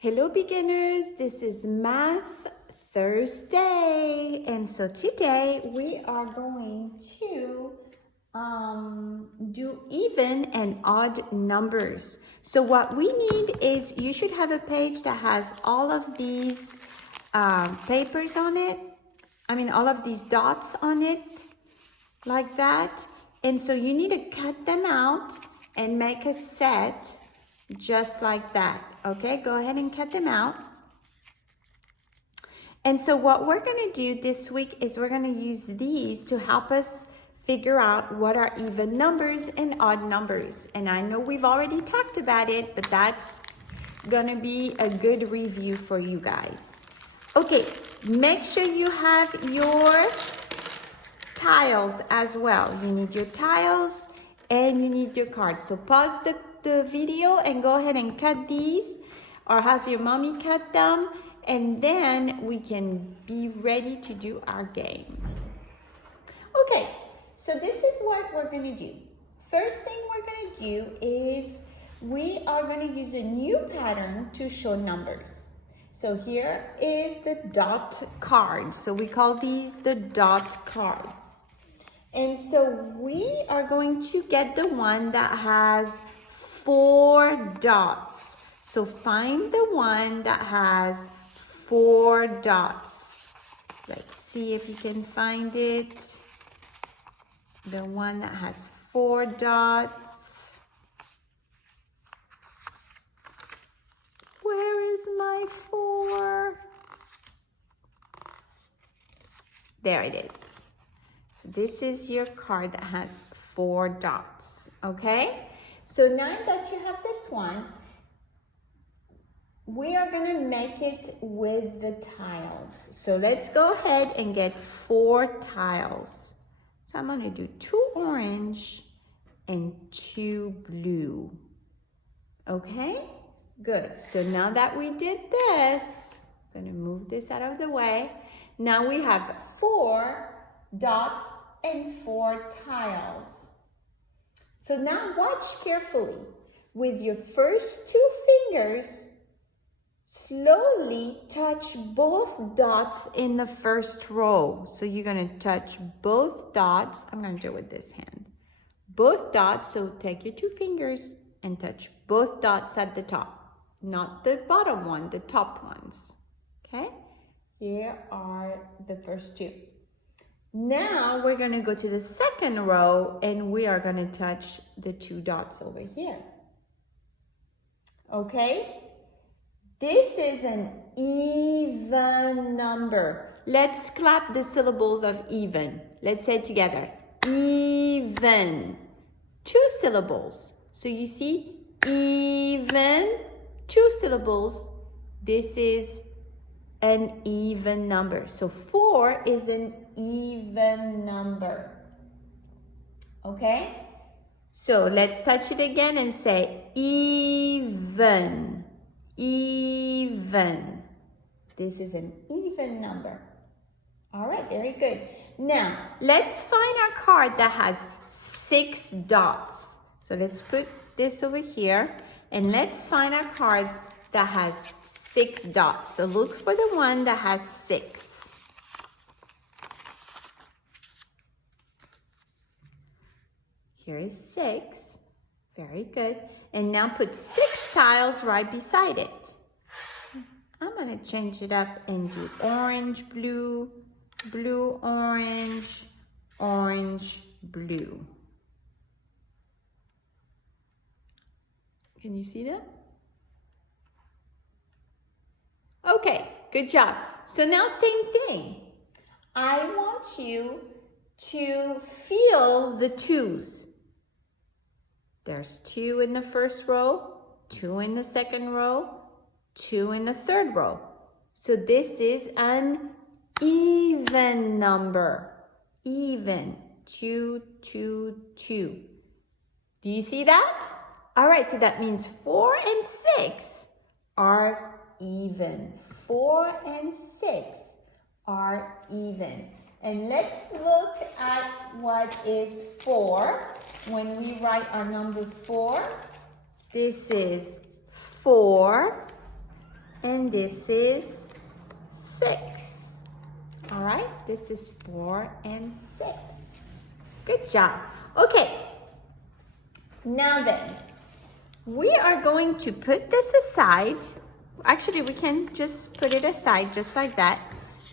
Hello beginners, this is Math Thursday, and so today we are going to do even and odd numbers. So what we need is, you should have a page that has all of these papers on it, all of these dots on it, like that. And so you need to cut them out and make a set just like that. Okay, go ahead and cut them out. And so what we're going to do this week is we're going to use these to help us figure out what are even numbers and odd numbers. And I know we've already talked about it, but that's going to be a good review for you guys. Okay, make sure you have your tiles as well. You need your tiles and you need your cards. So pause the video and go ahead and cut these, or have your mommy cut them, and then we can be ready to do our game. Okay, so this is what we're going to do. First thing we're going to do is we are going to use a new pattern to show numbers. So here is the dot card. So we call these the dot cards. And so we are going to get the one that has 4 dots. So find the one that has 4 dots. Let's see if you can find it. The one that has 4 dots. Where is my 4? There it is. So this is your card that has 4 dots, okay? So now that you have this one, we are gonna make it with the tiles. So let's go ahead and get 4 tiles. So I'm gonna do 2 orange and 2 blue, okay? Good, so now that we did this, I'm gonna move this out of the way. Now we have 4 dots and 4 tiles. So now watch carefully. With your first 2 fingers, slowly touch both dots in the first row. So you're going to touch both dots. I'm going to do it with this hand. Both dots, so take your 2 fingers and touch both dots at the top. Not the bottom one, the top ones. Okay? Here are the first 2. Now we're going to go to the second row and we are going to touch the 2 dots over here. Okay? This is an even number. Let's clap the syllables of even. Let's say it together. Even. 2 syllables. So you see, even, 2 syllables. This is an even number. So 4 is an even number. Okay? So let's touch it again and say even. Even. This is an even number. All right, very good. Now, let's find our card that has 6 dots. So let's put this over here and let's find our card that has 6 dots. So look for the one that has 6. Here is 6. Very good. And now put 6 tiles right beside it. I'm going to change it up and do orange, blue, blue, orange, orange, blue. Can you see that? Okay, good job. So now same thing. I want you to feel the 2s. There's 2 in the first row, 2 in the second row, 2 in the third row. So this is an even number. Even. 2, 2, 2. Do you see that? All right, so that means 4 and 6 are even. 4 and 6 are even. And let's look at what is 4. When we write our number 4, this is 4 and this is 6. All right, this is 4 and 6. Good job. Okay, now then, we are going to put this aside. Actually, we can just put it aside just like that.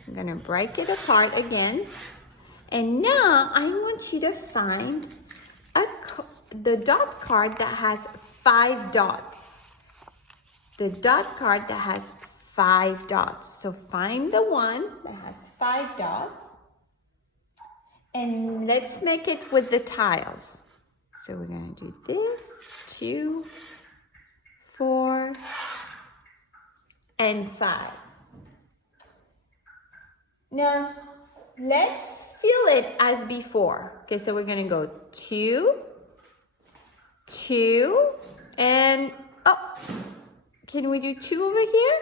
I'm gonna break it apart again. And now I want you to find the dot card that has 5 dots. The dot card that has 5 dots. So find the one that has 5 dots. And let's make it with the tiles. So we're gonna do this, 2, 4, and 5. Now, let's feel it as before. Okay, so we're gonna go 2, 2, and oh, can we do 2 over here?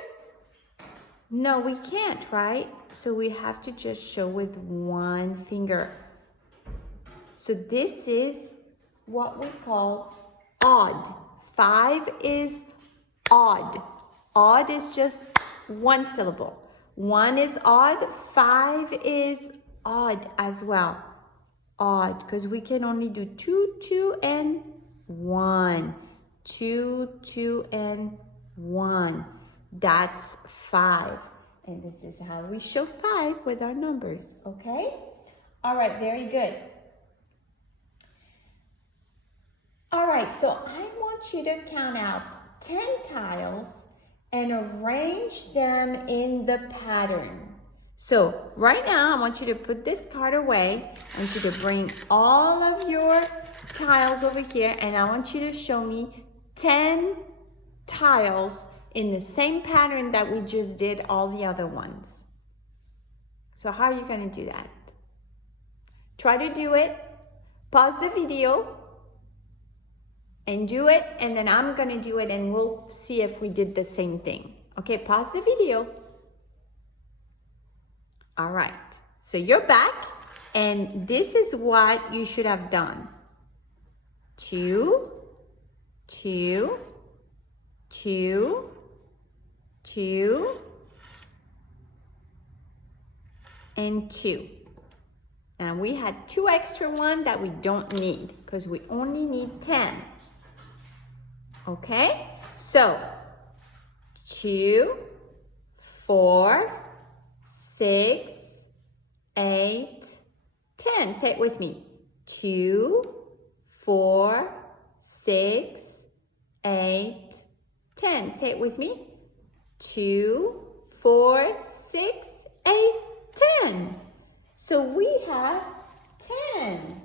No, we can't, right? So we have to just show with one finger. So this is what we call odd. 5 is odd. Odd is just one syllable. 1 is odd, 5 is odd as well. Odd, because we can only do 2, 2, and 1. 2, 2, and 1. That's 5. And this is how we show 5 with our numbers, okay? All right, very good. All right, so I want you to count out 10 tiles and arrange them in the pattern. So right now, I want you to put this card away. I want you to bring all of your tiles over here, and I want you to show me 10 tiles in the same pattern that we just did all the other ones. So how are you going to do that? Try to do it. Pause the video and do it, and then I'm going to do it, and we'll see if we did the same thing. Okay, pause the video. All right, so you're back, and this is what you should have done. 2, 2, 2, 2, and 2. And we had 2 extra ones that we don't need because we only need 10. Okay, so 2, 4, 6, 8, 10. Say it with me. 2, 4, 6, 8, 10. Say it with me. 2, 4, 6, 8, 10. So we have 10.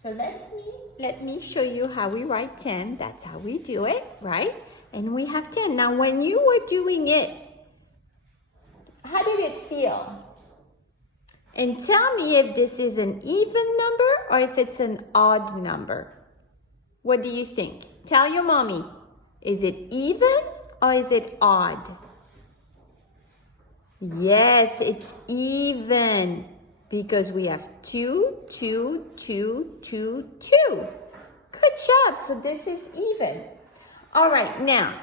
So let me show you how we write 10. That's how we do it, right? And we have 10. Now, when you were doing it, how did it feel? And tell me if this is an even number or if it's an odd number. What do you think? Tell your mommy. Is it even or is it odd? Yes, it's even. Because we have 2, 2, 2, 2, 2. Good job. So this is even. All right, now,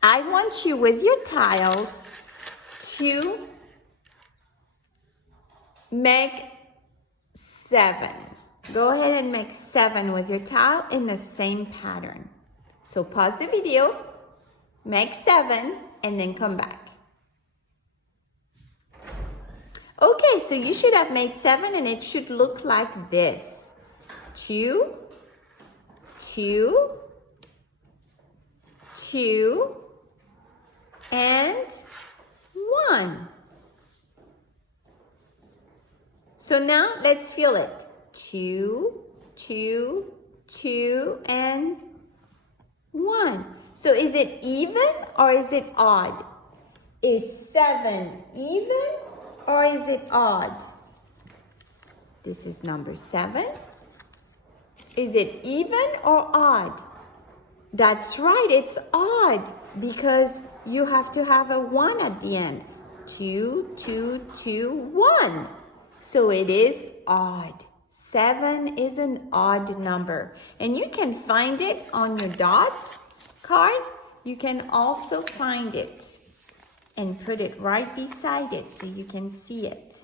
I want you with your tiles to make 7. Go ahead and make 7 with your tile in the same pattern. So pause the video, make 7, and then come back. Okay, so you should have made 7 and it should look like this. 2, 2, 2, and 1. So now let's feel it. 2, 2, 2, and 1. So is it even or is it odd? Is 7 even? Or is it odd? This is number 7. Is it even or odd? That's right, it's odd because you have to have a 1 at the end. 2, 2, 2, 1. So it is odd. 7 is an odd number. And you can find it on your dots card you can also find it and put it right beside it so you can see it.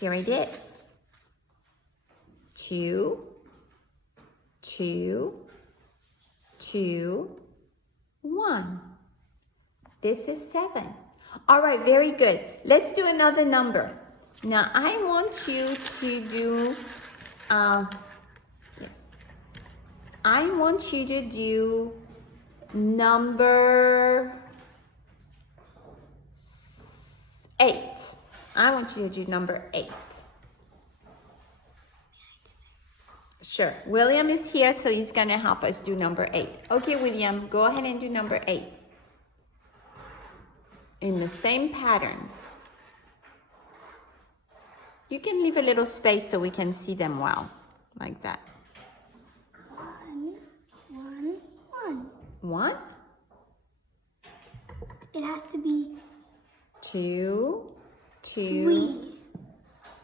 Here it is. 2, 2, 2, 1. This is 7. All right, very good. Let's do another number. Now, I want you to do, yes. I want you to do number 8. I want you to do number 8. Sure. William is here, so he's going to help us do number 8. Okay, William, go ahead and do number 8. In the same pattern. You can leave a little space so we can see them well, like that. 1, 1, 1. 1? It has to be 2, 2. 3.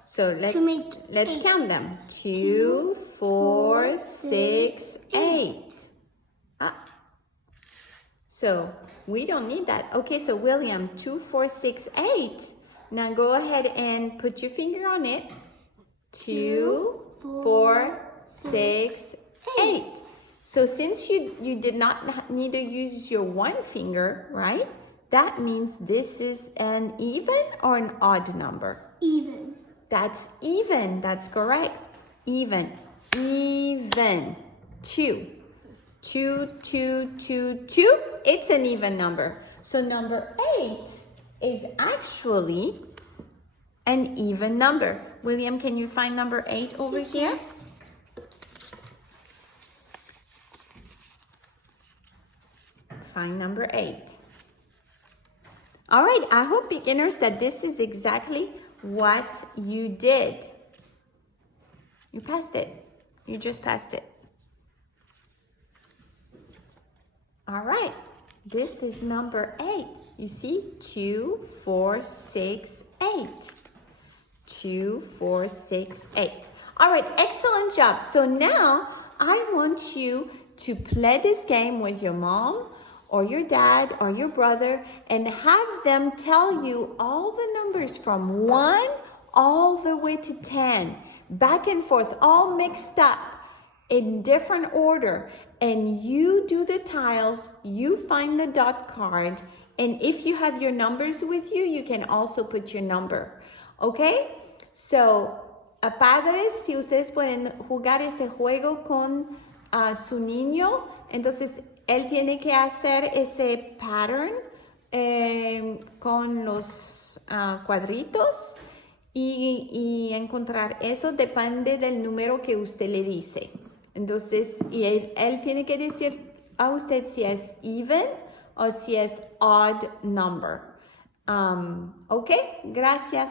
So let's eight. count them. 2, 4, 6, 8. Ah. So we don't need that. Okay, so William, 2, 4, 6, 8. Now go ahead and put your finger on it. 2, 4, 6, 8. So since you did not need to use your one finger, right? That means this is an even or an odd number? Even. That's even. That's correct. Even. Even. 2. 2, 2, 2, 2. It's an even number. So number 8 is actually an even number. William, can you find number 8 over here? Find number 8. All right, I hope beginners that this is exactly what you did. You passed it. You just passed it. All right, this is number 8. You see, 2, 4, 6, 8. 2, 4, 6, 8. All right, excellent job. So now I want you to play this game with your mom or your dad or your brother and have them tell you all the numbers from 1 all the way to 10, back and forth, all mixed up in different order. And you do the tiles, you find the dot card, and if you have your numbers with you, you can also put your number. Okay? So, padres, si ustedes pueden jugar ese juego con su niño, entonces él tiene que hacer ese pattern con los cuadritos y encontrar eso depende del número que usted le dice. Entonces, y él tiene que decir a usted si es even o si es odd number. Ok, gracias.